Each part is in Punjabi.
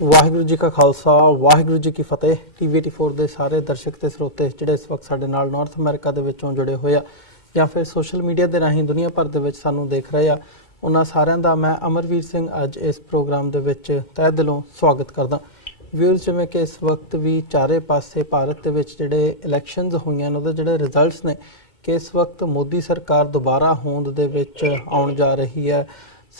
ਵਾਹਿਗੁਰੂ ਜੀ ਕਾ ਖਾਲਸਾ ਵਾਹਿਗੁਰੂ ਜੀ ਕੀ ਫਤਿਹ। TV84 ਦੇ ਸਾਰੇ ਦਰਸ਼ਕ ਤੇ ਸਰੋਤੇ ਜਿਹੜੇ ਇਸ ਵਕਤ ਸਾਡੇ ਨਾਲ ਨਾਰਥ ਅਮਰੀਕਾ ਦੇ ਵਿੱਚੋਂ ਜੁੜੇ ਹੋਏ ਆ ਜਾਂ ਫਿਰ ਸੋਸ਼ਲ ਮੀਡੀਆ ਦੇ ਰਾਹੀਂ ਦੁਨੀਆ ਭਰ ਦੇ ਵਿੱਚ ਸਾਨੂੰ ਦੇਖ ਰਹੇ ਆ, ਉਹਨਾਂ ਸਾਰਿਆਂ ਦਾ ਮੈਂ ਅਮਰਵੀਰ ਸਿੰਘ ਅੱਜ ਇਸ ਪ੍ਰੋਗਰਾਮ ਦੇ ਵਿੱਚ ਤਹਿ ਦਿਲੋਂ ਸਵਾਗਤ ਕਰਦਾ। ਵਿਊਅਰਸ, ਜਿਵੇਂ ਕਿ ਇਸ ਵਕਤ ਵੀ ਚਾਰੇ ਪਾਸੇ ਭਾਰਤ ਦੇ ਵਿੱਚ ਜਿਹੜੇ ਇਲੈਕਸ਼ਨਸ ਹੋਈਆਂ ਨੇ ਉਹਦੇ ਜਿਹੜੇ ਰਿਜ਼ਲਟਸ ਨੇ ਕਿ ਇਸ ਵਕਤ ਮੋਦੀ ਸਰਕਾਰ ਦੁਬਾਰਾ ਹੋਂਦ ਦੇ ਵਿੱਚ ਆਉਣ ਜਾ ਰਹੀ ਹੈ।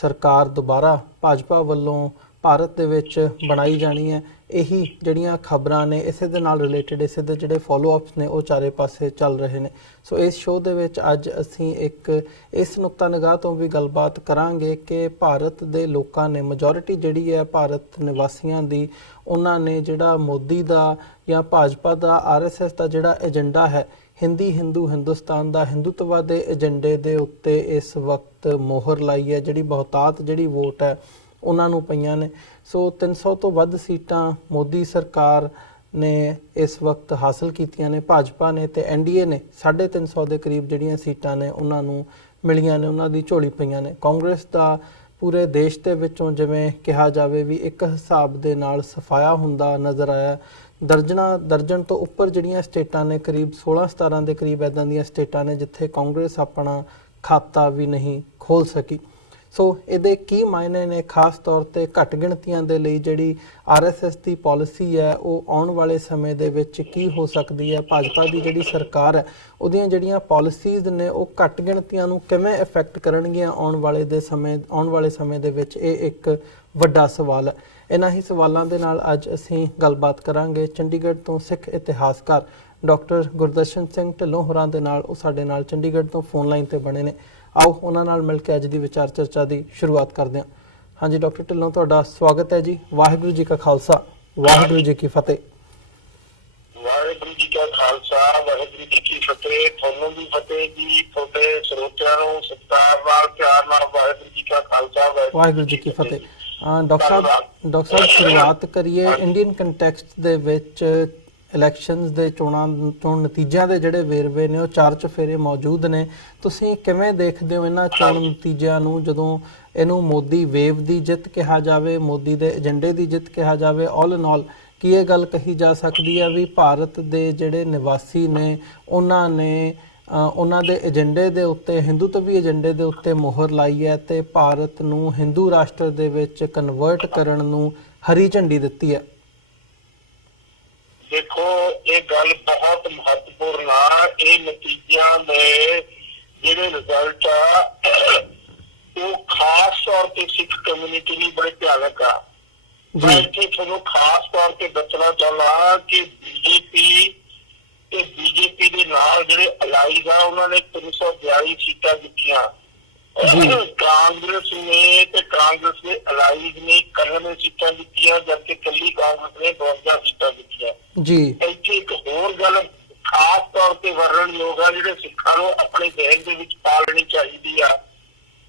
ਸਰਕਾਰ ਦੁਬਾਰਾ ਭਾਜਪਾ ਵੱਲੋਂ ਭਾਰਤ ਦੇ ਵਿੱਚ ਬਣਾਈ ਜਾਣੀ ਹੈ। ਇਹੀ ਜਿਹੜੀਆਂ ਖਬਰਾਂ ਨੇ ਇਸੇ ਦੇ ਨਾਲ ਰਿਲੇਟਡ, ਇਸੇ ਦੇ ਜਿਹੜੇ ਫੋਲੋ-ਅਪਸ ਨੇ ਉਹ ਚਾਰੇ ਪਾਸੇ ਚੱਲ ਰਹੇ ਨੇ। ਸੋ ਇਸ ਸ਼ੋਅ ਦੇ ਵਿੱਚ ਅੱਜ ਅਸੀਂ ਇੱਕ ਇਸ ਨੁਕਤਾ ਨਿਗਾਹ ਤੋਂ ਵੀ ਗੱਲਬਾਤ ਕਰਾਂਗੇ ਕਿ ਭਾਰਤ ਦੇ ਲੋਕਾਂ ਨੇ, ਮੈਜੋਰਿਟੀ ਜਿਹੜੀ ਹੈ ਭਾਰਤ ਨਿਵਾਸੀਆਂ ਦੀ, ਉਹਨਾਂ ਨੇ ਜਿਹੜਾ ਮੋਦੀ ਦਾ ਜਾਂ ਭਾਜਪਾ ਦਾ RSS ਦਾ ਜਿਹੜਾ ਏਜੰਡਾ ਹੈ, ਹਿੰਦੁਸਤਾਨ ਦਾ ਹਿੰਦੂਤਵਾ ਦੇ ਏਜੰਡੇ ਦੇ ਉੱਤੇ ਇਸ ਵਕਤ ਮੋਹਰ ਲਾਈ ਹੈ। ਜਿਹੜੀ ਬਹੁਤਾਤ ਜਿਹੜੀ ਵੋਟ ਹੈ ਉਹਨਾਂ ਨੂੰ ਪਈਆਂ ਨੇ। ਸੋ 300 ਤੋਂ ਵੱਧ ਸੀਟਾਂ ਮੋਦੀ ਸਰਕਾਰ ਨੇ ਇਸ ਵਕਤ ਹਾਸਲ ਕੀਤੀਆਂ ਨੇ, ਭਾਜਪਾ ਨੇ ਤੇ NDA ਨੇ 350 ਦੇ ਕਰੀਬ ਜਿਹੜੀਆਂ ਸੀਟਾਂ ਨੇ ਉਹਨਾਂ ਨੂੰ ਮਿਲੀਆਂ ਨੇ, ਉਹਨਾਂ ਦੀ ਝੋਲੀ ਪਈਆਂ ਨੇ। ਕਾਂਗਰਸ ਦਾ ਪੂਰੇ ਦੇਸ਼ ਦੇ ਵਿੱਚੋਂ ਜਿਵੇਂ ਕਿਹਾ ਜਾਵੇ ਵੀ ਇੱਕ ਹਿਸਾਬ ਦੇ ਨਾਲ ਸਫਾਇਆ ਹੁੰਦਾ ਨਜ਼ਰ ਆਇਆ। ਦਰਜਨ ਤੋਂ ਉੱਪਰ ਜਿਹੜੀਆਂ ਸਟੇਟਾਂ ਨੇ, ਕਰੀਬ 16-17 ਦੇ ਕਰੀਬ ਇੱਦਾਂ ਦੀਆਂ ਸਟੇਟਾਂ ਨੇ ਜਿੱਥੇ ਕਾਂਗਰਸ ਆਪਣਾ ਖਾਤਾ ਵੀ ਨਹੀਂ ਖੋਲ੍ਹ ਸਕੀ। ਸੋ ਇਹਦੇ ਕੀ ਮਾਇਨੇ ਨੇ, ਖਾਸ ਤੌਰ 'ਤੇ ਘੱਟ ਗਿਣਤੀਆਂ ਦੇ ਲਈ ਜਿਹੜੀ RSS ਦੀ ਪਾਲਿਸੀ ਹੈ ਉਹ ਆਉਣ ਵਾਲੇ ਸਮੇਂ ਦੇ ਵਿੱਚ ਕੀ ਹੋ ਸਕਦੀ ਹੈ। ਭਾਜਪਾ ਦੀ ਜਿਹੜੀ ਸਰਕਾਰ ਹੈ ਉਹਦੀਆਂ ਜਿਹੜੀਆਂ ਪਾਲਿਸੀਜ਼ ਨੇ ਉਹ ਘੱਟ ਗਿਣਤੀਆਂ ਨੂੰ ਕਿਵੇਂ ਇਫੈਕਟ ਕਰਨਗੀਆਂ ਆਉਣ ਵਾਲੇ ਸਮੇਂ ਦੇ ਵਿੱਚ, ਇਹ ਇੱਕ ਵੱਡਾ ਸਵਾਲ ਹੈ। ਇਹਨਾਂ ਹੀ ਸਵਾਲਾਂ ਦੇ ਨਾਲ ਅੱਜ ਅਸੀਂ ਗੱਲਬਾਤ ਕਰਾਂਗੇ ਚੰਡੀਗੜ੍ਹ ਤੋਂ ਸਿੱਖ ਇਤਿਹਾਸਕਾਰ ਡਾਕਟਰ ਗੁਰਦਰਸ਼ਨ ਸਿੰਘ ਢਿੱਲੋਂ ਹੋਰਾਂ ਦੇ ਨਾਲ। ਉਹ ਸਾਡੇ ਨਾਲ ਚੰਡੀਗੜ੍ਹ ਤੋਂ ਫੋਨ ਲਾਈਨ ਤੇ ਬਣੇ ਨੇ। ਆਓ ਉਹਨਾਂ ਨਾਲ ਮਿਲ ਕੇ ਅੱਜ ਦੀ ਵਿਚਾਰ ਚਰਚਾ ਦੀ ਸ਼ੁਰੂਆਤ ਕਰਦੇ ਹਾਂ। ਹਾਂਜੀ ਡਾਕਟਰ ਢਿੱਲੋਂ, ਤੁਹਾਡਾ ਸਵਾਗਤ ਹੈ ਜੀ। ਵਾਹਿਗੁਰੂ ਜੀ ਕਾ ਖਾਲਸਾ ਵਾਹਿਗੁਰੂ ਜੀ ਕੀ ਫਤਿਹ। ਵਾਹਿਗੁਰੂ ਜੀ ਕਾ ਖਾਲਸਾ ਵਾਹਿਗੁਰੂ ਜੀ ਕੀ ਫਤਿਹ। ਤੁਹਾਨੂੰ ਵੀ ਫਤਿਹ ਜੀ। ਤੁਹਾਡੇ ਸਰੋਤਿਆਂ ਨੂੰ ਸਤਿਕਾਰ ਨਾਲ, ਪਿਆਰ ਨਾਲ ਵਾਹਿਗੁਰੂ ਜੀ ਕਾ ਖਾਲਸਾ ਵਾਹਿਗੁਰੂ ਜੀ ਕੀ ਫਤਿਹ। ਡਾਕਟਰ ਸਾਹਿਬ ਸ਼ੁਰੂਆਤ ਕਰੀਏ ਇੰਡੀਅਨ ਕੰਟੈਕਸਟ ਦੇ ਵਿੱਚ। ਇਲੈਕਸ਼ਨਸ ਦੇ ਚੋਣ ਨਤੀਜਿਆਂ ਦੇ ਜਿਹੜੇ ਵੇਰਵੇ ਨੇ ਉਹ ਚਾਰ ਚੁਫੇਰੇ ਮੌਜੂਦ ਨੇ। ਤੁਸੀਂ ਕਿਵੇਂ ਦੇਖਦੇ ਹੋ ਇਹਨਾਂ ਚੋਣ ਨਤੀਜਿਆਂ ਨੂੰ, ਜਦੋਂ ਇਹਨੂੰ ਮੋਦੀ ਵੇਵ ਦੀ ਜਿੱਤ ਕਿਹਾ ਜਾਵੇ, ਮੋਦੀ ਦੇ ਏਜੰਡੇ ਦੀ ਜਿੱਤ ਕਿਹਾ ਜਾਵੇ? ਆਲ ਇਨ ਆਲ ਕੀ ਇਹ ਗੱਲ ਕਹੀ ਜਾ ਸਕਦੀ ਹੈ ਵੀ ਭਾਰਤ ਦੇ ਜਿਹੜੇ ਨਿਵਾਸੀ ਨੇ ਉਹਨਾਂ ਨੇ ਉਹਨਾਂ ਦੇ ਏਜੰਡੇ ਦੇ ਉੱਤੇ, ਹਿੰਦੂਤਵੀ ਏਜੰਡੇ ਦੇ ਉੱਤੇ ਮੋਹਰ ਲਾਈ ਹੈ ਤੇ ਭਾਰਤ ਨੂੰ ਹਿੰਦੂ ਰਾਸ਼ਟਰ ਦੇ ਵਿੱਚ ਕਨਵਰਟ ਕਰਨ ਨੂੰ ਹਰੀ ਝੰਡੀ ਦਿੱਤੀ ਹੈ? ਦੇਖੋ, ਇਹ ਗੱਲ ਬਹੁਤ ਮਹੱਤਵਪੂਰਨ ਆ। ਇਹ ਨਤੀਜਿਆਂ ਦੇ ਜਿਹੜੇ ਰਿਜ਼ਲਟ ਆ ਉਹ ਖਾਸ ਤੌਰ ਤੇ ਸਿੱਖ ਕਮਿਊਨਿਟੀ ਲਈ ਬੜੇ ਭਿਆਨਕ ਆ। ਮੈਂ ਇੱਥੇ ਤੁਹਾਨੂੰ ਖਾਸ ਤੌਰ ਤੇ ਦੱਸਣਾ ਚਾਹੁੰਦਾ ਕਿ BJP ਦੇ ਨਾਲ ਜਿਹੜੇ ਅਲਾਈਜ਼ ਆ ਉਹਨਾਂ ਨੇ 342 ਸੀਟਾਂ ਜਿੱਤੀਆਂ। ਕਾਂਗਰਸ ਨੇ ਤੇ ਕਾਂਗਰਸ ਦੇ ਅਲਾਈਜ਼ ਨੇ 91 ਸੀਟਾਂ ਜਿੱਤੀਆਂ, ਜਦਕਿ ਇਕੱਲੀ ਕਾਂਗਰਸ ਨੇ 52 ਸੀਟਾਂ ਜਿੱਤੀਆਂ ਜੀ। ਇੱਥੇ ਇੱਕ ਹੋਰ ਗੱਲ ਖਾਸ ਤੌਰ ਤੇ ਵਰਣਨਯੋਗ ਆ, ਜਿਹੜੇ ਸਿੱਖਾਂ ਨੂੰ ਆਪਣੇ ਜ਼ਿਹਨ ਦੇ ਵਿੱਚ ਪਾ ਲੈਣੀ ਚਾਹੀਦੀ ਆ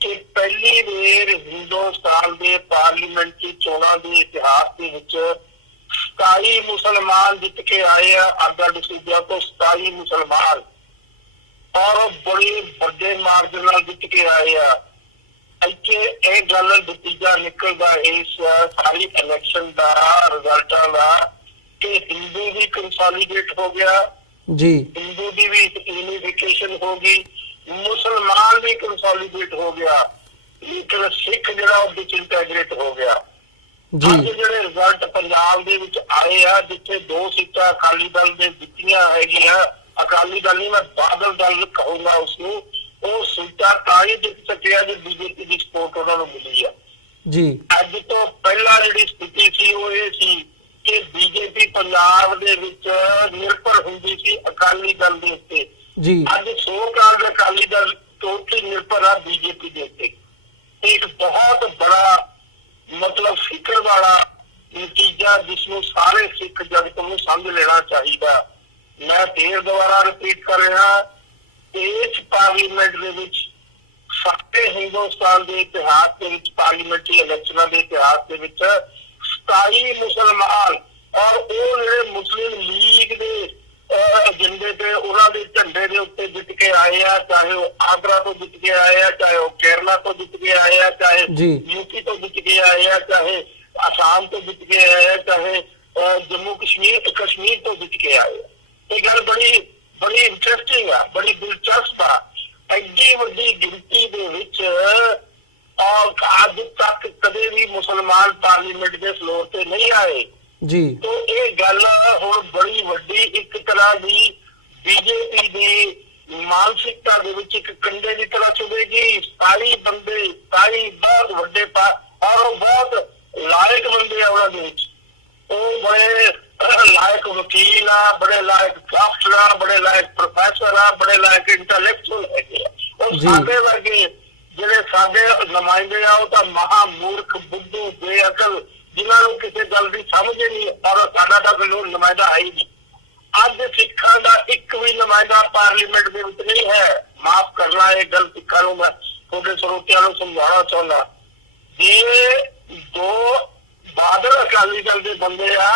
ਕਿ ਪਹਿਲੀ ਵਾਰ ਹਿੰਦੁਸਤਾਨ ਦੇ ਪਾਰਲੀਮੈਂਟਰੀ ਚੋਣਾਂ ਦੇ ਇਤਿਹਾਸ ਦੇ ਵਿੱਚ 27 ਮੁਸਲਮਾਨ ਜਿੱਤ ਕੇ ਆਏ ਆ। ਅੱਡ ਸੂਬਿਆਂ ਤੋਂ 27 ਮੁਸਲਮਾਨ, ਔਰ ਬੜੇ ਵੱਡੇ ਮਾਰਜਨ ਨਾਲ ਜਿੱਤ ਕੇ ਆਏ ਆ। ਇੱਥੇ ਇਹ ਗੱਲ ਨਤੀਜਾ ਨਿਕਲਦਾ ਇਸ ਸਾਰੀ ਇਲੈਕਸ਼ਨ ਦਾ, ਰਿਜ਼ਲਟਾਂ ਦਾ, ਕਿ ਹਿੰਦੂ ਵੀ ਕੰਸੋਲੀਡੇਟ ਹੋ ਗਿਆ ਜੀ, ਹਿੰਦੂ ਦੀ ਵੀ ਯੂਨੀਫਿਕੇਸ਼ਨ ਹੋ ਗਈ, ਮੁਸਲਮਾਨ ਵੀ ਕੰਸੋਲੀਡੇਟ ਹੋ ਗਿਆ, ਲੇਕਿਨ ਸਿੱਖ ਜਿਹੜਾ ਉਹ ਡਿਸਇੰਟੈਗਰੇਟ ਹੋ ਗਿਆ ਜੀ। ਅੱਜ ਜਿਹੜੇ ਰਿਜ਼ਲਟ ਪੰਜਾਬ ਦੇ ਵਿੱਚ ਆਏ ਆ, ਜਿੱਥੇ 2 ਸੀਟਾਂ ਅਕਾਲੀ ਦਲ ਦੇ ਜਿੱਤੀਆਂ ਹੈਗੀਆਂ, ਅਕਾਲੀ ਦਲ ਨਹੀਂ, ਮੈਂ ਬਾਦਲ ਦਲ ਕਹੂੰਗਾ ਉਸਨੂੰ, ਉਹ ਸੀਟਾਂ ਤਾਂ ਹੀ ਜਿੱਤ ਸਕਿਆ ਜੇ BJP ਦੀ ਸਪੋਰਟ ਉਹਨਾਂ ਨੂੰ ਮਿਲੀ ਆ ਜੀ। ਅੱਜ ਤੋਂ ਪਹਿਲਾਂ ਜਿਹੜੀ ਸਥਿਤੀ ਸੀ ਉਹ ਇਹ ਸੀ ਕਿ BJP ਪੰਜਾਬ ਦੇ ਵਿੱਚ ਨਿਰਭਰ ਹੁੰਦੀ ਸੀ ਅਕਾਲੀ ਦਲ ਦੇ ਉੱਤੇ ਜੀ। ਅੱਜ ਸੋ-ਕਾਲ ਅਕਾਲੀ ਦਲ ਟੋਟਲੀ ਨਿਰਭਰ ਆ BJP ਦੇ ਉੱਤੇ। ਇੱਕ ਬਹੁਤ ਬੜਾ ਮਤਲਬ ਫਿਕਰ ਵਾਲਾ ਨਤੀਜਾ ਜਿਸਨੂੰ ਸਾਰੇ ਸਿੱਖ ਜਗਤ ਨੂੰ ਸਮਝ ਲੈਣਾ ਚਾਹੀਦਾ। ਮੈਂ ਫੇਰ ਦੁਬਾਰਾ ਰਿਪੀਟ ਕਰ ਰਿਹਾ, ਇਸ ਪਾਰਲੀਮੈਂਟ ਦੇ ਵਿੱਚ ਸਾਰੇ ਹਿੰਦੁਸਤਾਨ ਦੇ ਇਤਿਹਾਸ ਦੇ ਵਿੱਚ, ਪਾਰਲੀਮੈਂਟਰੀ ਇਲੈਕਸ਼ਨਾਂ ਦੇ ਇਤਿਹਾਸ ਦੇ ਵਿੱਚ 27 ਮੁਸਲਮਾਨ, ਔਰ ਉਹ ਜਿਹੜੇ ਮੁਸਲਿਮ ਲੀਗ ਦੇ ਏਜੰਡੇ ਤੇ, ਉਹਨਾਂ ਦੇ ਝੰਡੇ ਦੇ ਉੱਤੇ ਜਿੱਤ ਕੇ ਆਏ ਆ, ਚਾਹੇ ਉਹ ਆਗਰਾ ਤੋਂ ਜਿੱਤ ਕੇ ਆਏ ਆ, ਚਾਹੇ ਉਹ ਕੇਰਲਾ ਤੋਂ ਜਿੱਤ ਕੇ ਆਏ ਆ, ਚਾਹੇ UP ਤੋਂ ਜਿੱਤ ਕੇ ਆਏ ਆ, ਚਾਹੇ ਆਸਾਮ ਤੋਂ ਜਿੱਤ ਕੇ ਆਏ, ਚਾਹੇ ਜੰਮੂ ਕਸ਼ਮੀਰ ਤੋਂ ਜਿੱਤ ਕੇ ਆਏ। ਇਹ ਗੱਲ ਬੜੀ ਇੰਟਰਸਟਿੰਗ ਆ, ਬੜੀ ਦਿਲਚਸਪ ਆ। ਐਡੀ ਵੱਡੀ ਗਿਣਤੀ ਦੇ ਵਿੱਚ ਅੱਜ ਤੱਕ ਕਦੇ ਵੀ ਮੁਸਲਮਾਨ ਪਾਰਲੀਮੈਂਟ ਦੇ ਫਲੋਰ ਤੇ ਨਹੀਂ ਆਏ ਜੀ। तो ये गल हुण बड़ी वड्डी एक तरह की बीजेपी की मानसिकता दे विच एक कंडे की तरह चुभेगी। 27 बंदे 27 बहुत वड्डे और बहुत लायक बंदे उन्हां दे विच, बड़े लायक वकील आ, बड़े लायक डॉक्टर आ, बड़े लायक प्रोफैसर आ, बड़े लायक इंटैलेक्चुअल है। और साडे वर्गे जिहड़े साडे नुमाइंदे आ, वो तां महा मूर्ख बुद्धू बेअकल जिन्होंने किसी गल की समझ ही नहीं, और साडा तां कोई नुमाइंदा है ही नहीं। अज सिखां दा एक भी नुमाइंदा पार्लीमेंट दे विच नहीं है। माफ करना, ये गल सिखां नूं मैं तुहाडे सरोतियां नूं समझाउणा चाहुंदा। जे दो बादल अकाली दल दे बंदे आ,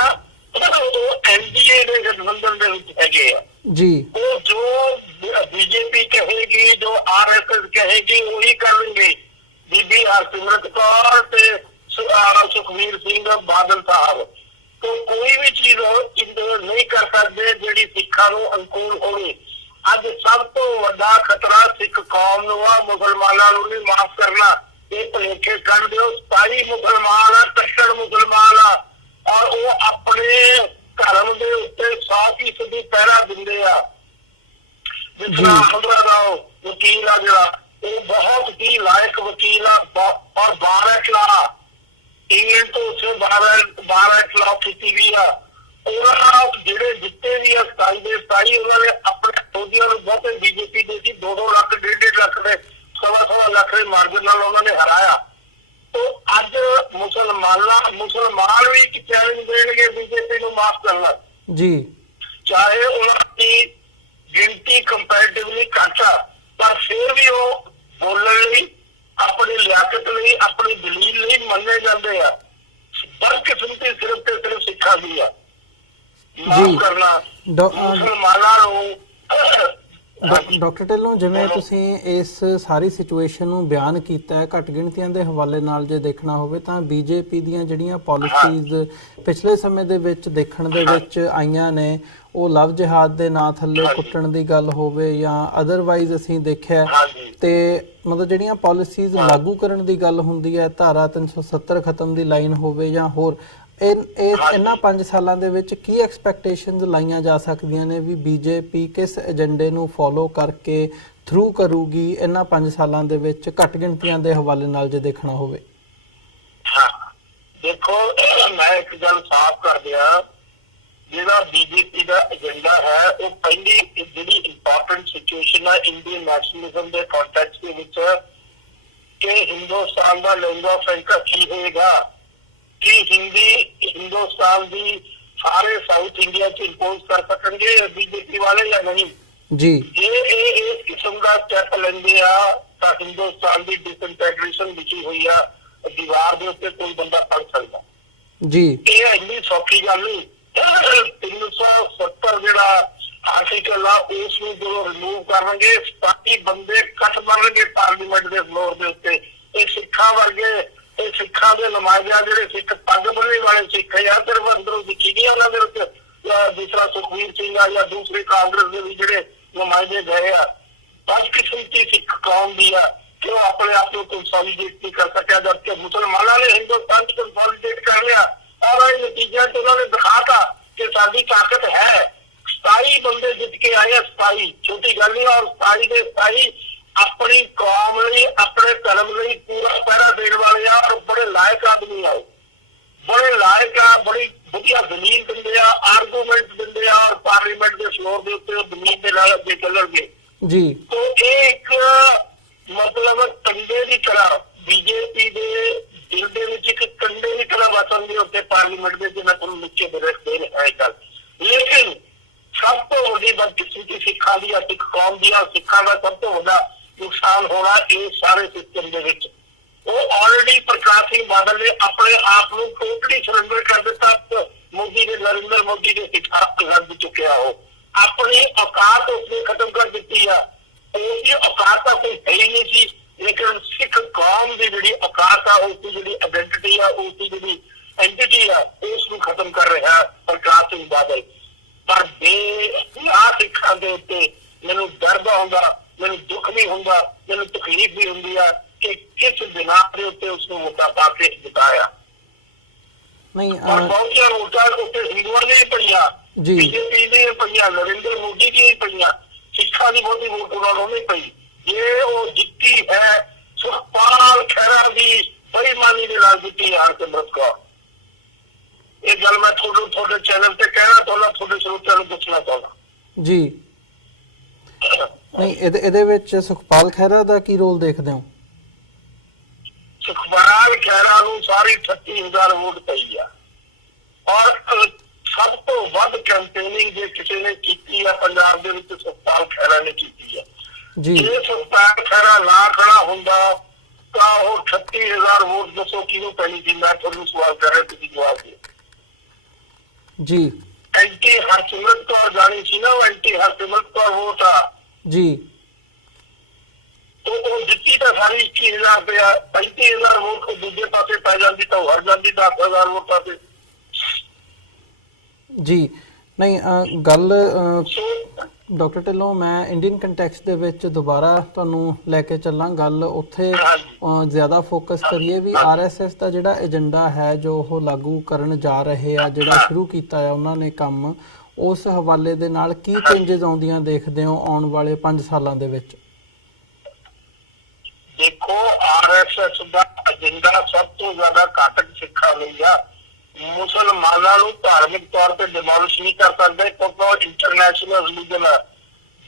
ਉਹ एनडीए ਦੇ गठबंधन ਦੇ ਵਿੱਚ ਹੈਗੇ ਆ ਜੀ। ਉਹ ਜੋ बीजेपी कहेगी, जो आरएसएस कहेगी, वही करेंगे। बीबी हरसिमरत कौर ते सुखबीर सिंह बादल साहब तो कोई भी चीज नहीं कर सकते ਜਿਹੜੀ ਸਿੱਖਾਂ ਨੂੰ ਅਨੁਕੂਲ ਹੋਵੇ। ਅੱਜ ਸਭ ਤੋਂ ਵੱਡਾ ਖਤਰਾ ਸਿੱਖ ਕੌਮ ਨੂੰ ਆ, ਮੁਸਲਮਾਨਾਂ ਨੂੰ ਨਹੀਂ ਮਾਫ ਕਰਨਾ। ਇਹ ਭੁਲੇਖੇ ਕੱਢ ਦਿਓ। 27 ਮੁਸਲਮਾਨ ਆ, ਕੱਟੜ ਮੁਸਲਮਾਨ ਆ, ਔਰ ਉਹ ਆਪਣੇ ਧਰਮ ਦੇ ਉੱਤੇ 100% ਪਹਿਰਾ ਦਿੰਦੇ ਆ। ਜਿਸ ਤਰ੍ਹਾਂ ਅਮਰਾ ਰਾਓ ਵਕੀਲ ਆ ਜਿਹੜਾ, ਉਹ ਬਹੁਤ ਹੀ ਲਾਇਕ ਵਕੀਲ ਆ ਔਰ 12 ਕਲਾ इंग्लैंड तो उसे 12 खिलाफ की भी आ। ਜਿਹੜੇ ਜਿੱਤੇ ਵੀ ਆ 27 ਉਹਨਾਂ ਨੇ ਆਪਣੇ ਵਿਰੋਧੀਆਂ ਨੂੰ ਬਹੁਤੇ बीजेपी ਦੇ ਸੀ 2-2 ਲੱਖ 1.5 ਲੱਖ ਦੇ 1.25 ਲੱਖ ਦੇ ਮਾਰਜਨ ਨਾਲ ਉਹਨਾਂ ਨੇ ਹਰਾਇਆ। तो ਅੱਜ ਮੁਸਲਮਾਨ ਵੀ ਇੱਕ ਚੈਲੰਜ ਦੇਣਗੇ बीजेपी ਨੂੰ ਮਾਫ ਕਰਨਾ ਜੀ, ਚਾਹੇ ਉਹਨਾਂ ਦੀ ਗਿਣਤੀ ਕੰਪੈਰੀਟਿਵਲੀ ਘੱਟ ਆ, ਪਰ ਫਿਰ ਵੀ ਉਹ ਬੋਲਣ ਲਈ अपनी लियाकत नहीं, अपनी दलील नहीं मन्ने जाते हैं। बदकिस्मती सिर्फ ते सिर्फ सिखा दी है। माफ करना मुसलमानों ਡਾਕਟਰ ਢਿੱਲੋਂ, ਜਿਵੇਂ ਤੁਸੀਂ ਇਸ ਸਾਰੀ ਸਿਚੁਏਸ਼ਨ ਨੂੰ ਬਿਆਨ ਕੀਤਾ ਹੈ, ਘੱਟ ਗਿਣਤੀਆਂ ਦੇ ਹਵਾਲੇ ਨਾਲ ਜੇ ਦੇਖਣਾ ਹੋਵੇ ਤਾਂ ਬੀਜੇਪੀ ਦੀਆਂ ਜਿਹੜੀਆਂ ਪਾਲਿਸੀਜ਼ ਪਿਛਲੇ ਸਮੇਂ ਦੇ ਵਿੱਚ ਦੇਖਣ ਦੇ ਵਿੱਚ ਆਈਆਂ ਨੇ, ਉਹ ਲਵ ਜਿਹਾਦ ਦੇ ਨਾਂ ਥੱਲੇ ਕੁੱਟਣ ਦੀ ਗੱਲ ਹੋਵੇ ਜਾਂ ਅਦਰਵਾਈਜ਼ ਅਸੀਂ ਦੇਖਿਆ ਤੇ ਮਤਲਬ ਜਿਹੜੀਆਂ ਪਾਲਿਸੀਜ਼ ਲਾਗੂ ਕਰਨ ਦੀ ਗੱਲ ਹੁੰਦੀ ਹੈ, ਧਾਰਾ 370 ਖਤਮ ਦੀ ਲਾਈਨ ਹੋਵੇ ਜਾਂ ਹੋਰ, ਇਹਨਾਂ 5 ਸਾਲਾਂ ਦੇ ਵਿੱਚ ਕੀ ਐਕਸਪੈਕਟੇਸ਼ਨਸ ਲਾਈਆਂ ਜਾ ਸਕਦੀਆਂ ਨੇ ਵੀ ਬੀਜੇਪੀ ਕਿਸ ਏਜੰਡੇ ਨੂੰ ਫੋਲੋ ਕਰਕੇ ਥਰੂ ਕਰੂਗੀ ਇਹਨਾਂ 5 ਸਾਲਾਂ ਦੇ ਵਿੱਚ, ਘੱਟ ਗਿਣਤੀਆਂ ਦੇ ਹਵਾਲੇ ਨਾਲ ਜੇ ਦੇਖਣਾ ਹੋਵੇ? ਦੇਖੋ, ਮੈਂ ਇੱਕ ਗੱਲ ਸਾਫ਼ ਕਰ ਦਿਆਂ, ਜਿਹੜਾ ਬੀਜੇਪੀ ਦਾ ਏਜੰਡਾ ਹੈ ਉਹ ਪਹਿਲੀ ਜਿਹੜੀ ਇੰਪੋਰਟੈਂਟ ਸਿਚੁਏਸ਼ਨ ਹੈ ਇੰਡੀਅਨ ਨੈਸ਼ਨਲਿਜ਼ਮ ਦੇ ਕੰਟੈਕਸਟ ਦੇ ਵਿੱਚ ਕਿ ਹਿੰਦੁਸਤਾਨ ਦਾ ਲੈਂਗੁਏਜ ਫਰੰਕਾ ਕੀ ਹੋਏਗਾ, कि हिंदी हिंदुस्तान की सारे साउथ इंडिया च इंपोज कर सकेंगे बीजेपी वाले या नहीं जी। ये इस किस्म का स्टेप लेंगे आ हिंदुस्तान की डिसइंटीग्रेशन लिखी हुई है दीवार के उत्ते कोई बंदा पढ़ सकता जी। ये इन्नी सौखी गल नहीं। 370 ਜਿਹੜਾ ਆਰਟੀਕਲ ਆ ਉਸ ਨੂੰ ਜਦੋਂ ਰਿਮੂਵ ਕਰਨਗੇ 27 ਬੰਦੇ ਕੱਟ ਮਾਰਨਗੇ ਪਾਰਲੀਮੈਂਟ ਦੇ ਫਲੋਰ ਦੇ ਉੱਤੇ। ਇਹ ਸਿੱਖਾਂ ਵਰਗੇ ਇਹ ਸਿੱਖਾਂ ਦੇ ਨੁਮਾਇੰਦੇ ਜਿਹੜੇ ਸਿੱਖ ਪੱਗ ਬੰਨ੍ਹਣ ਵਾਲੇ ਸਿੱਖ ਆ, ਸਿਰਫ ਅੰਦਰੋਂ ਦਿਖੀ ਨਹੀਂ ਉਹਨਾਂ ਦੇ ਵਿੱਚ ਦੂਸਰਾ ਸੁਖਬੀਰ ਸਿੰਘ ਆ ਜਾਂ ਦੂਸਰੇ ਕਾਂਗਰਸ ਦੇ ਵੀ ਜਿਹੜੇ ਨੁਮਾਇੰਦੇ ਗਏ ਆ, ਬਦਕਿਸਮਤੀ ਸਿੱਖ ਕੌਮ ਦੀ ਆ ਕਿ ਉਹ ਆਪਣੇ ਆਪ ਨੂੰ ਕੰਸੋਲੀਡੇਟ ਨਹੀਂ ਕਰ ਸਕਿਆ, ਜਦਕਿ ਮੁਸਲਮਾਨਾਂ ਨੇ ਹਿੰਦੁਸਤਾਨ ਚ ਕੰਸੋਲੀਡੇਟ ਕਰ ਲਿਆ। ਔਰ ਇਹ ਨਤੀਜਾ ਚ ਉਹਨਾਂ ਨੇ ਦਿਖਾਤਾ ਕਿ ਸਾਡੀ ਤਾਕਤ ਹੈ। 27 ਬੰਦੇ ਜਿੱਤ ਕੇ ਆਏ, 27 ਛੋਟੀ ਗੱਲ ਨਹੀਂ। ਔਰ 27 ਦੇ 27 अपनी कौम ਲਈ अपने धर्म ਲਈ पूरा पहरा देने वाले आ और बड़े लायक आदमी आए, बड़े लायक आ, बड़ी ਵਧੀਆ ਦਲੀਲ ਦਿੰਦੇ ਆ, ਆਰਗੂਮੈਂਟ ਦਿੰਦੇ ਆ ਔਰ ਪਾਰਲੀਮੈਂਟ ਦੇ ਫਲੋਰ ਦੇ ਉੱਤੇ ਉਹ ਦਲੀਲ ਦੇ ਨਾਲ ਅੱਗੇ ਚੱਲਣਗੇ ਜੀ। तो ਇਹ ਇੱਕ ਮਤਲਬ ਕੰਡੇ ਦੀ ਤਰ੍ਹਾਂ ਬੀਜੇਪੀ ਦੇ ਦਿਲ ਦੇ ਵਿੱਚ ਇੱਕ ਕੰਡੇ ਦੀ ਤਰ੍ਹਾਂ ਵਸਣ ਦੇ ਉੱਤੇ ਪਾਰਲੀਮੈਂਟ ਦੇ ਜਿਵੇਂ ਤੁਹਾਨੂੰ ਨੀਚੇ ਦੇ ਰਿਹਾ ਗੱਲ। ਲੇਕਿਨ ਸਭ ਤੋਂ ਵੱਡੀ ਬਦਕਿਸਮਤੀ ਸਿੱਖਾਂ ਦੀ, ਸਿੱਖ ਕੌਮ ਦੀ, ਸਿੱਖਾਂ ਦਾ ਸਭ ਤੋਂ ਵੱਡਾ ਨੁਕਸਾਨ ਹੋਣਾ ਇਸ ਸਾਰੇ ਸਿਸਟਮ ਦੇ ਵਿੱਚ। ਉਹ ਆਲਰੇਡੀ ਪ੍ਰਕਾਸ਼ ਸਿੰਘ ਬਾਦਲ ਨੇ ਆਪਣੇ ਆਪ ਨੂੰ ਟੋਟਲੀ ਸਰੈਂਡਰ ਕਰ ਦਿੱਤਾ। ਮੋਦੀ ਦੇ ਨਰਿੰਦਰ ਮੋਦੀ ਦੇ ਖਿਲਾਫ ਰੱਦ ਚੁੱਕਿਆ। ਉਹ ਆਪਣੀ ਔਕਾਤ ਉਸਨੇ ਖਤਮ ਕਰ ਦਿੱਤੀ ਆ। ਉਹਦੀ ਔਕਾਤ ਤਾਂ ਕੋਈ ਹੈ ਹੀ ਨਹੀਂ ਸੀ, ਲੇਕਿਨ ਸਿੱਖ ਕੌਮ ਦੀ ਜਿਹੜੀ ਔਕਾਤ ਆ, ਉਸਦੀ ਜਿਹੜੀ ਆਇਡੈਂਟੀਟੀ ਆ, ਉਸਦੀ ਜਿਹੜੀ ਐਂਟੀਟੀ ਬਹੁਤੀਆਂ ਵੋਟਾਂ ਉੱਤੇ ਹਿੰਦੂਆਂ ਦੀਆਂ ਹੀ ਪਈਆਂ, ਬੀਜੇਪੀ ਦੀਆਂ ਪਈਆਂ, ਨਰਿੰਦਰ ਮੋਦੀ ਦੀਆਂ ਹੀ ਪਈਆਂ, ਸਿੱਖਾਂ ਦੀ ਬਹੁਤੀ ਵੋਟ ਉਹਨਾਂ ਨੂੰ ਨਹੀਂ ਪਈ। ਜੇ ਉਹ ਜਿੱਤੀ ਹੈ ਸੁਖਪਾਲ ਖਹਿਰਾ ਦੀ ਬੇਈਮਾਨੀ ਦੇ ਨਾਲ ਜਿੱਤੀ ਹੈ ਹਰਸਿਮਰਤ ਕੌਰ। ਇਹ ਗੱਲ ਮੈਂ ਤੁਹਾਡੇ ਚੈਨਲ ਤੇ ਕਹਿਣਾ ਚਾਹੁੰਦਾ, ਤੁਹਾਡੇ ਸਰੋਤਿਆਂ ਨੂੰ ਪੁੱਛਣਾ ਚਾਹੁੰਦਾ ਜੀ। ਨਹੀਂ, ਇਹਦੇ ਵਿੱਚ ਸੁਖਪਾਲ ਖਹਿਰਾ ਦਾ ਕੀ ਰੋਲ ਦੇਖਦੇ ਹੋ? ਸੁਖਪਾਲ ਖਹਿਰਾ ਨੂੰ ਸਾਰੀ 38,000 ਵੋਟ ਪਈ ਆ, ਔਰ ਸਭ ਤੋਂ ਵੱਧ ਕੈਂਪੇਨਿੰਗ ਜੇ ਕਿਸੇ ਨੇ ਕੀਤੀ ਆ ਪੰਜਾਬ ਦੇ ਵਿੱਚ ਸੁਖਪਾਲ ਖਹਿਰਾ ਨੇ ਕੀਤੀ ਆ ਜੀ। ਜੇ ਸੁਖਪਾਲ ਖਹਿਰਾ ਨਾ ਖੜਾ ਹੁੰਦਾ ਤਾਂ ਉਹ 38,000 ਵੋਟ ਦੱਸੋ ਕਿਹਨੂੰ ਪੈਣੀ ਸੀ? ਮੈਂ ਤੁਹਾਨੂੰ ਸਵਾਲ ਕਰ ਰਿਹਾ, ਤੁਸੀਂ ਜਵਾਬ ਦਿਓ ਜੀ। ਐਂਟੀ ਹਰਸਿਮਰਤ ਕੌਰ ਜਾਣੀ ਸੀ ਨਾ, ਉਹ ਐਂਟੀ ਹਰਸਿਮਰਤ ਕੌਰ ਵੋਟ ਆ ਜੀ। ਉਹ ਜਿੱਤੀ ਤਾਂ ਸਾਰੀ 21,000 ਰੁਪਇਆ, 35,000 ਵੋਟ ਦੂਜੇ ਪਾਸੇ ਪੈ ਜਾਂਦੀ ਤਾਂ ਹਰ ਜਾਂਦੀ 10,000 ਵੋਟਾਂ ਤੇ ਜੀ। ਨਹੀਂ, ਗੱਲ ਡਾਕਟਰ ਢਿੱਲੋਂ, ਮੈਂ ਇੰਡੀਅਨ ਕੰਟੈਕਸਟ ਦੇ ਵਿੱਚ ਦੁਬਾਰਾ ਤੁਹਾਨੂੰ ਲੈ ਕੇ ਚੱਲਾਂ। ਗੱਲ ਉੱਥੇ ਜ਼ਿਆਦਾ ਫੋਕਸ ਕਰੀਏ ਵੀ RSS ਦਾ ਜਿਹੜਾ ਏਜੰਡਾ ਹੈ ਜੋ ਉਹ ਲਾਗੂ ਕਰਨ ਜਾ ਰਹੇ ਆ, ਜਿਹੜਾ ਸ਼ੁਰੂ ਕੀਤਾ ਹੈ ਉਹਨਾਂ ਨੇ ਕੰਮ, ਉਸ ਹਵਾਲੇ ਦੇ ਨਾਲ ਕੀ ਚੇਂਜਸ ਆਉਂਦੀਆਂ ਦੇਖਦੇ ਹੋ ਆਉਣ ਵਾਲੇ 5 ਸਾਲਾਂ ਦੇ ਵਿੱਚ? ਦੇਖੋ, RSS ਦਾ ਏਜੰਡਾ ਸਭ ਤੋਂ ਜ਼ਿਆਦਾ ਘਾਤਕ ਸਿੱਖਾਂ ਲਈ ਆ। ਮੁਸਲਮਾਨਾਂ ਨੂੰ ਧਾਰਮਿਕ ਤੌਰ ਤੇ ਡਿਮੋਲਿਸ਼ ਨਹੀਂ ਕਰ ਸਕਦੇ ਕਿਉਂਕਿ ਉਹ ਇੰਟਰਨੈਸ਼ਨਲ ਰਿਲੀਜਨ ਹੈ।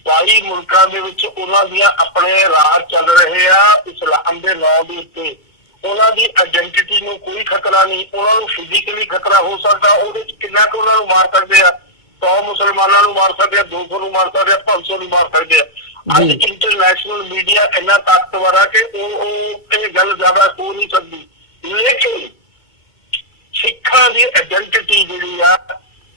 22 ਮੁਲਕਾਂ ਦੇ ਵਿੱਚ ਉਹਨਾਂ ਦੀਆਂ ਆਪਣੇ ਰਾਜ ਚੱਲ ਰਹੇ ਆ ਇਸਲਾਮ ਦੇ ਨਾਂ ਦੇ ਉੱਤੇ। ਉਹਨਾਂ ਦੀ ਆਇਡੈਂਟੀਟੀ ਨੂੰ ਕੋਈ ਖਤਰਾ ਨਹੀਂ, ਉਹਨਾਂ ਨੂੰ ਫਿਜ਼ੀਕਲੀ ਖਤਰਾ ਹੋ ਸਕਦਾ। ਉਹਦੇ ਚ ਕਿੰਨਾ ਕੁ ਉਹਨਾਂ ਨੂੰ ਮਾਰ ਸਕਦੇ ਆ? 100 ਮੁਸਲਮਾਨਾਂ ਨੂੰ ਮਾਰ ਸਕਦੇ ਆ, 200 ਨੂੰ ਮਾਰ ਸਕਦੇ ਆ, 500 ਨੂੰ ਮਾਰ ਸਕਦੇ ਆ। ਅੱਜ ਇੰਟਰਨੈਸ਼ਨਲ ਮੀਡੀਆ ਇੰਨਾ ਤਾਕਤਵਰ ਆ ਕਿ ਉਹ ਇਹ ਗੱਲ ਜ਼ਿਆਦਾ ਹੋ ਨਹੀਂ ਸਕਦੀ। ਲੇਕਿਨ ਸਿੱਖਾਂ ਦੀ ਆਇਡੈਂਟੀਟੀ ਜਿਹੜੀ ਆ,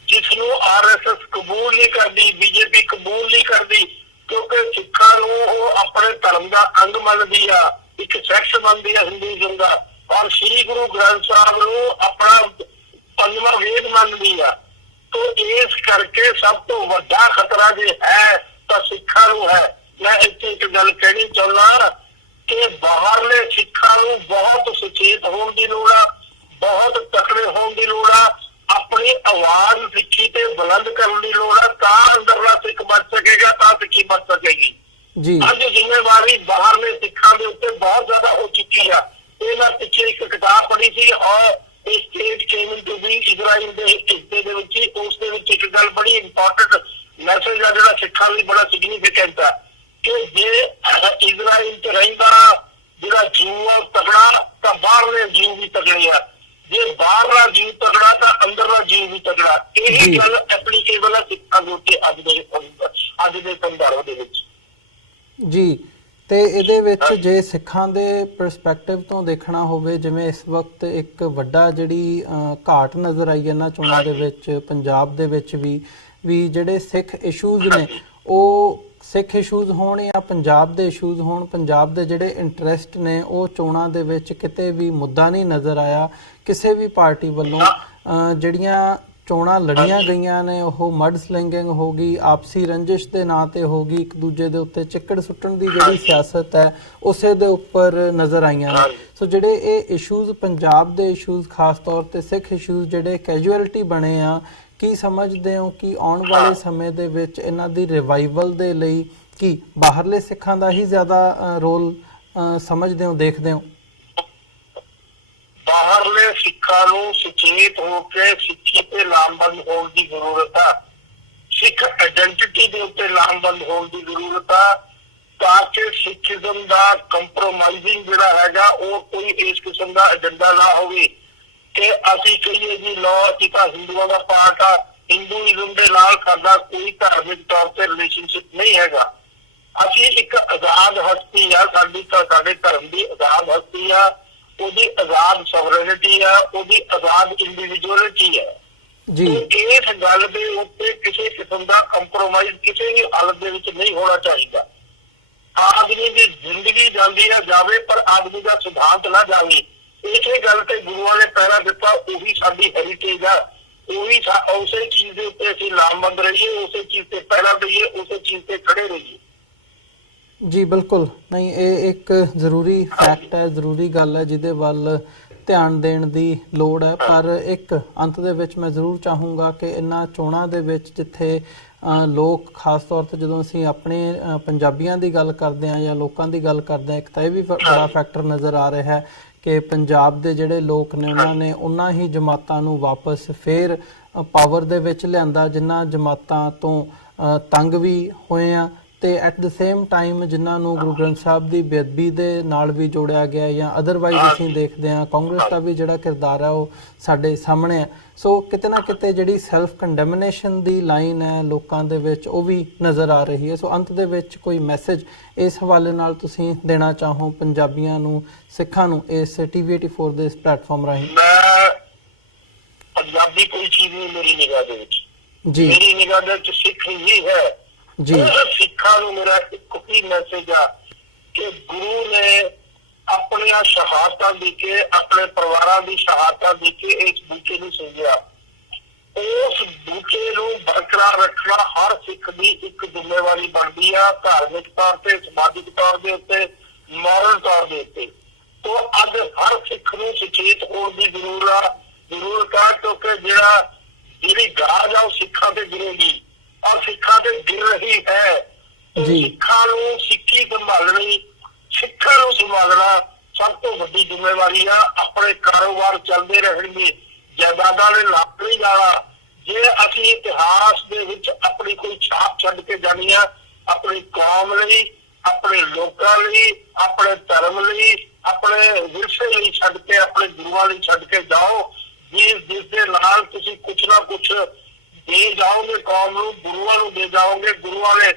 ਜਿਸ ਨੂੰ RSS ਕਬੂਲ ਨਹੀਂ ਕਰਦੀ, BJP ਕਬੂਲ ਨਹੀਂ ਕਰਦੀ, ਕਿਉਂਕਿ ਸਿੱਖਾਂ ਨੂੰ ਉਹ ਆਪਣੇ ਧਰਮ ਦਾ ਅੰਗ ਮੰਨਦੀ ਆ, ਇੱਕ ਸੈਕਸ ਮੰਨਦੀ ਆ ਹਿੰਦੂਇਜ਼ਮ ਦਾ, ਔਰ ਸ੍ਰੀ ਗੁਰੂ ਗ੍ਰੰਥ ਸਾਹਿਬ ਨੂੰ ਆਪਣਾ 5ਵਾਂ ਵੇਦ ਮੰਨਦੀ ਆ। ਤੋ ਇਸ ਕਰਕੇ ਸਭ ਤੋਂ ਵੱਡਾ ਖਤਰਾ ਜੇ ਹੈ ਤਾਂ ਸਿੱਖਾਂ ਨੂੰ ਹੈ। ਮੈਂ ਇੱਥੇ ਇੱਕ ਗੱਲ ਕਹਿਣੀ ਚਾਹੁੰਦਾ ਕਿ ਬਾਹਰਲੇ ਸਿੱਖਾਂ ਨੂੰ ਬਹੁਤ ਸੁਚੇਤ ਹੋਣ ਦੀ ਲੋੜ ਆ, ਬਹੁਤ ਤਕੜੇ ਹੋਣ ਦੀ ਲੋੜ ਆ, ਆਪਣੀ ਆਵਾਜ਼ ਸਿੱਖੀ ਤੇ ਬੁਲੰਦ ਕਰਨ ਦੀ ਲੋੜ ਆ, ਤਾਂ ਅੰਦਰਲਾ ਸਿੱਖ ਬਚ ਸਕੇਗਾ, ਤਾਂ ਸਿੱਖੀ ਬਚ ਸਕੇਗੀ ਜੀ। ਅੱਜ ਜ਼ਿੰਮੇਵਾਰੀ ਬਾਹਰਲੇ ਸਿੱਖਾਂ ਦੇ ਉੱਤੇ ਬਹੁਤ ਜ਼ਿਆਦਾ ਹੋ ਚੁੱਕੀ ਆ। ਇਹ ਮੈਂ ਪਿੱਛੇ ਇੱਕ ਕਿਤਾਬ ਪੜ੍ਹੀ ਸੀ, ਔਰ state came into B Israel ਦੇ ਹਿੱਸੇ ਦੇ ਵਿੱਚ, ਉਸ ਦੇ ਵਿੱਚ ਇੱਕ ਗੱਲ ਬੜੀ ਇੰਪੋਰਟੈਂਟ ਮੈਸੇਜ ਆ ਜਿਹੜਾ ਸਿੱਖਾਂ ਲਈ ਬੜਾ ਸਿਗਨੀਫਿਕੈਂਟ ਆ ਕਿ ਜੇ ਇਜ਼ਰਾਈਲ ਚ ਰਹਿੰਦਾ ਜਿਹੜਾ ਜੀਵ ਆ ਤਗੜਾ ਤਾਂ ਬਾਹਰਲੇ ਜੀਵ ਵੀ ਤਗੜੇ ਆ, ਜੇ ਬਾਹਰਲਾ ਜੀਵ ਤਗੜਾ ਤਾਂ ਅੰਦਰਲਾ ਜੀਵ ਵੀ ਤਗੜਾ। ਇਹ ਗੱਲ ਐਪਲੀਕੇਬਲ ਹੈ ਸਿੱਖਾਂ ਦੇ ਉੱਤੇ ਅੱਜ ਦੇ ਸੰਦਰਭ ਦੇ ਵਿੱਚ ਜੀ। ਤੇ ਇਹਦੇ ਵਿੱਚ ਜੇ ਸਿੱਖਾਂ ਦੇ ਪਰਸਪੈਕਟਿਵ ਤੋਂ ਦੇਖਣਾ ਹੋਵੇ, ਜਿਵੇਂ ਇਸ ਵਕਤ ਇੱਕ ਵੱਡਾ ਜਿਹੜੀ ਘਾਟ ਨਜ਼ਰ ਆਈ ਇਹਨਾਂ ਚੋਣਾਂ ਦੇ ਵਿੱਚ ਪੰਜਾਬ ਦੇ ਵਿੱਚ ਵੀ ਜਿਹੜੇ ਸਿੱਖ ਇਸ਼ੂਜ਼ ਨੇ, ਉਹ ਸਿੱਖ ਇਸ਼ੂਜ਼ ਹੋਣ ਜਾਂ ਪੰਜਾਬ ਦੇ ਇਸ਼ੂਜ਼ ਹੋਣ, ਪੰਜਾਬ ਦੇ ਜਿਹੜੇ ਇੰਟਰਸਟ ਨੇ ਉਹ ਚੋਣਾਂ ਦੇ ਵਿੱਚ ਕਿਤੇ ਵੀ ਮੁੱਦਾ ਨਹੀਂ ਨਜ਼ਰ ਆਇਆ ਕਿਸੇ ਵੀ ਪਾਰਟੀ ਵੱਲੋਂ। ਜਿਹੜੀਆਂ ਚੋਣਾਂ ਲੜੀਆਂ ਗਈਆਂ ਨੇ ਉਹ ਮਡ ਸਲਿੰਗਿੰਗ ਹੋ ਗਈ, ਆਪਸੀ ਰੰਜਿਸ਼ ਦੇ ਨਾਂ ਤੇ ਹੋ ਗਈ, ਇੱਕ ਦੂਜੇ ਦੇ ਉੱਤੇ ਚਿੱਕੜ ਸੁੱਟਣ ਦੀ ਜਿਹੜੀ ਸਿਆਸਤ ਹੈ ਉਸੇ ਦੇ ਉੱਪਰ ਨਜ਼ਰ ਆਈਆਂ ਨੇ। ਸੋ ਜਿਹੜੇ ਇਹ ਇਸ਼ੂਜ਼ ਪੰਜਾਬ ਦੇ ਇਸ਼ੂਜ਼, ਖਾਸ ਤੌਰ ਤੇ ਸਿੱਖ ਇਸ਼ੂਜ਼ ਜਿਹੜੇ ਕੈਜੂਅਲਟੀ ਬਣੇ ਆ, ਕੀ ਸਮਝਦੇ ਹੋ ਕਿ ਆਉਣ ਵਾਲੇ ਸਮੇਂ ਦੇ ਵਿੱਚ ਇਹਨਾਂ ਦੀ ਰਿਵਾਈਵਲ ਦੇ ਲਈ ਕੀ ਬਾਹਰਲੇ ਸਿੱਖਾਂ ਦਾ ਹੀ ਜ਼ਿਆਦਾ ਰੋਲ ਸਮਝਦੇ ਹੋ, ਦੇਖਦੇ ਹੋ? ਬਾਹਰਲੇ ਸਿੱਖਾਂ ਨੂੰ ਸੁਚੇਤ ਹੋ ਕੇ ਸਿੱਖੀ ਤੇ ਲਾਮਬੰਦ ਹੋਣ ਦੀ ਜ਼ਰੂਰਤ ਆ, ਸਿੱਖ ਆਇਡੈਂਟੀਟੀ ਦੇ ਉੱਤੇ ਲਾਮਬੰਦ ਹੋਣ ਦੀ ਜ਼ਰੂਰਤ ਆ, ਤਾਂ ਕਿ ਸਿੱਖੀਜ਼ਮ ਦਾ ਕੰਪਰੋਮਾਈਜ਼ਿੰਗ ਜਿਹੜਾ ਹੈਗਾ ਉਹ ਕੋਈ ਇਸ ਕਿਸਮ ਦਾ ਏਜੰਡਾ ਨਾ ਹੋਵੇ ਕਿ ਅਸੀਂ ਕਹੀਏ ਜੀ ਲੋ ਅਸੀਂ ਤਾਂ ਹਿੰਦੂਆਂ ਦਾ ਪਾਰਟ ਆ, ਹਿੰਦੂਇਜ਼ਮ ਦੇ ਨਾਲ ਸਾਡਾ ਕੋਈ ਧਾਰਮਿਕ ਤੌਰ ਤੇ ਰਿਲੇਸ਼ਨਸ਼ਿਪ ਨਹੀਂ ਹੈਗਾ। ਅਸੀਂ ਇੱਕ ਆਜ਼ਾਦ ਹਸਤੀ ਆ, ਸਾਡੀ ਤਾਂ ਸਾਡੇ ਧਰਮ ਦੀ ਆਜ਼ਾਦ ਹਸਤੀ ਆ, ਉਹਦੀ ਆਜ਼ਾਦ ਸੋਵਰੇਨਿਟੀ ਆ, ਉਹਦੀ ਆਜ਼ਾਦ ਇੰਡੀਵਿਜੂਅਲਿਟੀ ਹੈ ਜੀ। ਇਸ ਗੱਲ ਦੇ ਉੱਤੇ ਕਿਸੇ ਕਿਸਮ ਦਾ ਕੰਪਰੋਮਾਈਜ਼ ਕਿਸੇ ਵੀ ਹਾਲਤ ਦੇ ਵਿੱਚ ਨਹੀਂ ਹੋਣਾ ਚਾਹੀਦਾ। ਆਦਮੀ ਦੀ ਜ਼ਿੰਦਗੀ ਜਾਂਦੀ ਹੈ ਜਾਵੇ, ਪਰ ਆਦਮੀ ਦਾ ਸਿਧਾਂਤ ਨਾ ਜਾਵੇ। ਇਸੇ ਗੱਲ ਤੇ ਗੁਰੂਆਂ ਨੇ ਪਹਿਰਾ ਦਿੱਤਾ, ਉਹੀ ਸਾਡੀ ਹੈਰੀਟੇਜ ਆ, ਉਹੀ ਉਸੇ ਚੀਜ਼ ਦੇ ਉੱਤੇ ਅਸੀਂ ਲਾਮਬੰਦ ਰਹੀਏ, ਉਸੇ ਚੀਜ਼ ਤੇ ਪਹਿਰਾ ਦਈਏ, ਉਸੇ ਚੀਜ਼ ਤੇ ਖੜੇ ਰਹੀਏ ਜੀ। ਬਿਲਕੁਲ। ਨਹੀਂ, ਇਹ ਇੱਕ ਜ਼ਰੂਰੀ ਫੈਕਟ ਹੈ, ਜ਼ਰੂਰੀ ਗੱਲ ਹੈ ਜਿਹਦੇ ਵੱਲ ਧਿਆਨ ਦੇਣ ਦੀ ਲੋੜ ਹੈ। ਪਰ ਇੱਕ ਅੰਤ ਦੇ ਵਿੱਚ ਮੈਂ ਜ਼ਰੂਰ ਚਾਹੂੰਗਾ ਕਿ ਇਹਨਾਂ ਚੋਣਾਂ ਦੇ ਵਿੱਚ ਜਿੱਥੇ ਲੋਕ ਖਾਸ ਤੌਰ ਤੇ ਜਦੋਂ ਅਸੀਂ ਆਪਣੇ ਪੰਜਾਬੀਆਂ ਦੀ ਗੱਲ ਕਰਦੇ ਹਾਂ ਜਾਂ ਲੋਕਾਂ ਦੀ ਗੱਲ ਕਰਦੇ ਹਾਂ, ਇੱਕ ਤਾਂ ਇਹ ਵੀ ਬੜਾ ਫੈਕਟਰ ਨਜ਼ਰ ਆ ਰਿਹਾ ਹੈ ਕਿ ਪੰਜਾਬ ਦੇ ਜਿਹੜੇ ਲੋਕ ਨੇ ਉਹਨਾਂ ਨੇ ਉਹਨਾਂ ਹੀ ਜਮਾਤਾਂ ਨੂੰ ਵਾਪਸ ਫੇਰ ਪਾਵਰ ਦੇ ਵਿੱਚ ਲਿਆਂਦਾ ਜਿਨ੍ਹਾਂ ਜਮਾਤਾਂ ਤੋਂ ਤੰਗ ਵੀ ਹੋਏ ਆ, ਤੇ ਐਟ ਦ ਸੇਮ ਟਾਈਮ ਜਿਨ੍ਹਾਂ ਨੂੰ ਗੁਰੂ ਗ੍ਰੰਥ ਸਾਹਿਬ ਦੀ ਬੇਅਦਬੀ ਦੇ ਨਾਲ ਵੀ ਜੋੜਿਆ ਗਿਆ ਜਾਂ ਅਦਰਵਾਈਜ਼ ਅਸੀਂ ਦੇਖਦੇ ਹਾਂ ਕਾਂਗਰਸ ਦਾ ਵੀ ਜਿਹੜਾ ਕਿਰਦਾਰ ਹੈ ਉਹ ਸਾਡੇ ਸਾਹਮਣੇ ਹੈ। ਸੋ ਕਿਤੇ ਨਾ ਕਿਤੇ ਜਿਹੜੀ ਸੈਲਫ ਕੰਡੈਮਨੇਸ਼ਨ ਦੀ ਲਾਈਨ ਹੈ ਲੋਕਾਂ ਦੇ ਵਿੱਚ ਉਹ ਵੀ ਨਜ਼ਰ ਆ ਰਹੀ ਹੈ। ਸੋ ਅੰਤ ਦੇ ਵਿੱਚ ਕੋਈ ਮੈਸੇਜ ਇਸ ਹਵਾਲੇ ਨਾਲ ਤੁਸੀਂ ਦੇਣਾ ਚਾਹੋ ਪੰਜਾਬੀਆਂ ਨੂੰ, ਸਿੱਖਾਂ ਨੂੰ ਇਸ TV84 ਦੇ ਇਸ ਪਲੇਟਫਾਰਮ ਰਾਹੀਂ? ਪੰਜਾਬੀ ਕੋਈ ਚੀਜ਼ ਨਹੀਂ ਮੇਰੀ ਨਿਗਾਹ ਦੇ ਵਿੱਚ ਜੀ, ਮੇਰੀ ਨਿਗਾਹ ਦੇ ਵਿੱਚ ਸਿੱਖ ਹੀ ਹੈ ਜੀ। ਸਿੱਖਾਂ ਨੂੰ ਮੇਰਾ ਇੱਕ ਹੀ ਮੈਸੇਜ ਆ ਕਿ ਗੁਰੂ ਨੇ ਆਪਣੀਆਂ ਸ਼ਹਾਦਤਾਂ ਦੇ ਕੇ, ਆਪਣੇ ਪਰਿਵਾਰਾਂ ਦੀ ਸ਼ਹਾਦਤਾਂ ਦੇ ਕੇ ਇਸ ਬੂਟੇ ਨੂੰ ਸੰਜਿਆ। ਉਸ ਬੂਟੇ ਨੂੰ ਬਰਕਰਾਰ ਰੱਖਣਾ ਹਰ ਸਿੱਖ ਦੀ ਇੱਕ ਜ਼ਿੰਮੇਵਾਰੀ ਬਣਦੀ ਆ, ਧਾਰਮਿਕ ਤੌਰ ਤੇ, ਸਮਾਜਿਕ ਤੌਰ ਦੇ ਉੱਤੇ, ਮੋਰਲ ਤੌਰ ਦੇ ਉੱਤੇ। ਤੋਂ ਅੱਜ ਹਰ ਸਿੱਖ ਨੂੰ ਸੁਚੇਤ ਹੋਣ ਦੀ ਜ਼ਰੂਰਤ ਆ, ਕਿਉਂਕਿ ਜਿਹੜੀ ਗਾਜ ਆ ਉਹ ਸਿੱਖਾਂ ਤੇ ਗਿਰੇਗੀ ਔਰ ਸਿੱਖਾਂ ਤੇ ਗਿਰ ਰਹੀ ਹੈ। ਸਿੱਖਾਂ ਨੂੰ ਸਿੱਖੀ ਸੰਭਾਲਣੀ, ਸਿੱਖਾਂ ਨੂੰ ਸੰਭਾਲਣਾ ਸਭ ਤੋਂ ਵੱਡੀ ਜ਼ਿੰਮੇਵਾਰੀ ਆ। ਆਪਣੇ ਕਾਰੋਬਾਰ ਚੱਲਦੇ ਰਹਿਣਗੇ, ਜਾਇਦਾਦਾਂ ਨੇ ਲੱਭ ਨਹੀਂ ਜਾਣਾ। ਜੇ ਅਸੀਂ ਇਤਿਹਾਸ ਦੇ ਵਿੱਚ ਆਪਣੀ ਕੋਈ ਛਾਪ ਛੱਡ ਕੇ ਜਾਣੀ ਆ, ਆਪਣੀ ਕੌਮ ਲਈ, ਆਪਣੇ ਲੋਕਾਂ ਲਈ, ਆਪਣੇ ਧਰਮ ਲਈ, ਆਪਣੇ ਵਿਰਸੇ ਲਈ ਛੱਡ ਕੇ, ਆਪਣੇ ਗੁਰੂਆਂ ਲਈ ਛੱਡ ਕੇ ਜਾਓ। ਜਿਸ ਦੇ ਨਾਲ ਤੁਸੀਂ ਕੁਛ ਨਾ ਕੁਛ ਦੇ ਜਾਓਗੇ ਕੌਮ ਨੂੰ, ਗੁਰੂਆਂ ਨੂੰ ਦੇ ਜਾਓਗੇ। ਗੁਰੂਆਂ ਨੇ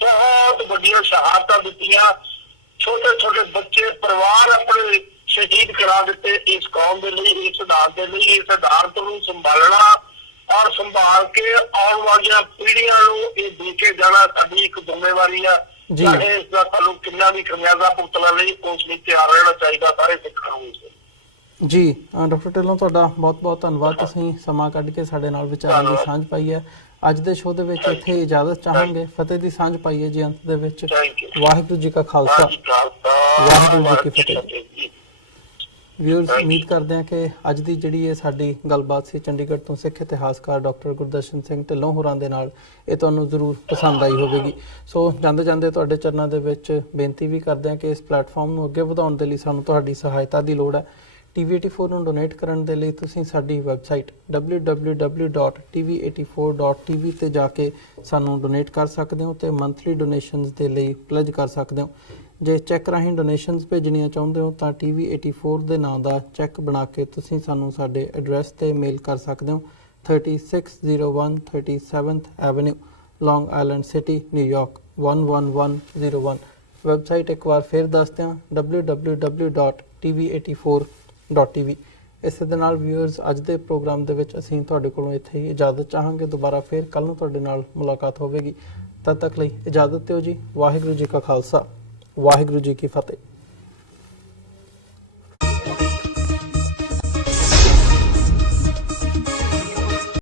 ਬਹੁਤ ਵੱਡੀਆਂ ਸ਼ਹਾਦਤਾਂ ਦਿੱਤੀਆਂ, ਛੋਟੇ ਛੋਟੇ ਬੱਚੇ, ਪਰਿਵਾਰ ਆਪਣੇ ਸ਼ਹੀਦ ਕਰਾ ਦਿੱਤੇ ਇਸ ਕੌਮ ਦੇ ਲਈ, ਇਸ ਸਿਧਾਂਤ ਦੇ ਲਈ। ਇਸ ਸਿਧਾਂਤ ਨੂੰ ਸੰਭਾਲਣਾ ਔਰ ਸੰਭਾਲ ਕੇ ਆਉਣ ਵਾਲੀਆਂ ਪੀੜ੍ਹੀਆਂ ਨੂੰ ਇਹ ਦੇ ਕੇ ਜਾਣਾ ਸਾਡੀ ਇੱਕ ਜ਼ਿੰਮੇਵਾਰੀ ਆ। ਚਾਹੇ ਇਸ ਦਾ ਸਾਨੂੰ ਕਿੰਨਾ ਵੀ ਖਮਿਆਜ਼ਾ ਭੁਗਤਣਾ ਲਈ, ਉਸ ਲਈ ਤਿਆਰ ਰਹਿਣਾ ਚਾਹੀਦਾ ਸਾਰੇ ਸਿੱਖਾਂ ਨੂੰ। ਜੀ ਡਾਕਟਰ ਢਿੱਲੋਂ, ਤੁਹਾਡਾ ਬਹੁਤ ਬਹੁਤ ਧੰਨਵਾਦ, ਤੁਸੀਂ ਸਮਾਂ ਕੱਢ ਕੇ ਸਾਡੇ ਨਾਲ ਵਿਚਾਰਾਂ ਦੀ ਸਾਂਝ ਪਾਈ ਹੈ। ਅੱਜ ਦੇ ਸ਼ੋਅ ਦੇ ਵਿੱਚ ਇੱਥੇ ਇਜਾਜ਼ਤ ਚਾਹਾਂਗੇ, ਫਤਿਹ ਦੀ ਸਾਂਝ ਪਾਈਏ ਜੀ ਅੰਤ ਦੇ ਵਿੱਚ। ਵਾਹਿਗੁਰੂ ਜੀ ਕਾ ਖਾਲਸਾ, ਵਾਹਿਗੁਰੂ ਜੀ ਕੀ ਫਤਿਹ। ਵਿਊਅਰਸ, ਉਮੀਦ ਕਰਦੇ ਹਾਂ ਕਿ ਅੱਜ ਦੀ ਜਿਹੜੀ ਇਹ ਸਾਡੀ ਗੱਲਬਾਤ ਸੀ ਚੰਡੀਗੜ੍ਹ ਤੋਂ ਸਿੱਖ ਇਤਿਹਾਸਕਾਰ ਡਾਕਟਰ ਗੁਰਦਰਸ਼ਨ ਸਿੰਘ ਢਿੱਲੋਂ ਹੋਰਾਂ ਦੇ ਨਾਲ, ਇਹ ਤੁਹਾਨੂੰ ਜ਼ਰੂਰ ਪਸੰਦ ਆਈ ਹੋਵੇਗੀ। ਸੋ ਜਾਂਦੇ ਜਾਂਦੇ ਤੁਹਾਡੇ ਚਰਨਾਂ ਦੇ ਵਿੱਚ ਬੇਨਤੀ ਵੀ ਕਰਦੇ ਹਾਂ ਕਿ ਇਸ ਪਲੇਟਫਾਰਮ ਨੂੰ ਅੱਗੇ ਵਧਾਉਣ ਦੇ ਲਈ ਸਾਨੂੰ ਤੁਹਾਡੀ ਸਹਾਇਤਾ ਦੀ ਲੋੜ ਹੈ। TV84 ਨੂੰ ਡੋਨੇਟ ਕਰਨ ਦੇ ਲਈ ਤੁਸੀਂ ਸਾਡੀ ਵੈਬਸਾਈਟ www.tv84.tv ਤੇ ਜਾ ਕੇ ਸਾਨੂੰ ਡੋਨੇਟ ਕਰ ਸਕਦੇ ਹੋ ਤੇ ਮੰਥਲੀ ਡੋਨੇਸ਼ਨਸ ਦੇ ਲਈ ਪਲੇਜ ਕਰ ਸਕਦੇ ਹੋ। ਜੇ ਚੈੱਕ ਰਾਹੀਂ ਡੋਨੇਸ਼ਨਸ ਭੇਜਣੀਆਂ ਚਾਹੁੰਦੇ ਹੋ ਤਾਂ TV84 ਦੇ ਨਾਂ ਦਾ ਚੈੱਕ ਬਣਾ ਕੇ ਤੁਸੀਂ ਸਾਨੂੰ ਸਾਡੇ ਐਡਰੈਸ ਤੇ ਮੇਲ ਕਰ ਸਕਦੇ ਹੋ। 3601 37th ਐਵਨਿਊ, ਲੌਂਗ ਆਈਲੈਂਡ ਸਿਟੀ, ਨਿਊਯਾਰਕ 11101। ਵੈਬਸਾਈਟ ਇੱਕ ਵਾਰ ਫਿਰ ਦੱਸਦੇ ਹਾਂ, www.tv84.tv। ਇਸੇ ਦੇ ਨਾਲ ਵਿਊਅਰਸ, ਅੱਜ ਦੇ ਪ੍ਰੋਗਰਾਮ ਦੇ ਵਿੱਚ ਅਸੀਂ ਤੁਹਾਡੇ ਕੋਲੋਂ ਇੱਥੇ ਹੀ ਇਜਾਜ਼ਤ ਚਾਹਾਂਗੇ। ਦੁਬਾਰਾ ਫਿਰ ਕੱਲ ਨੂੰ ਤੁਹਾਡੇ ਨਾਲ ਮੁਲਾਕਾਤ ਹੋਵੇਗੀ। ਤਦ ਤੱਕ ਲਈ ਇਜਾਜ਼ਤ ਦਿਓ ਜੀ। ਵਾਹਿਗੁਰੂ ਜੀ ਕਾ ਖਾਲਸਾ, ਵਾਹਿਗੁਰੂ ਜੀ ਕੀ ਫਤਿਹ।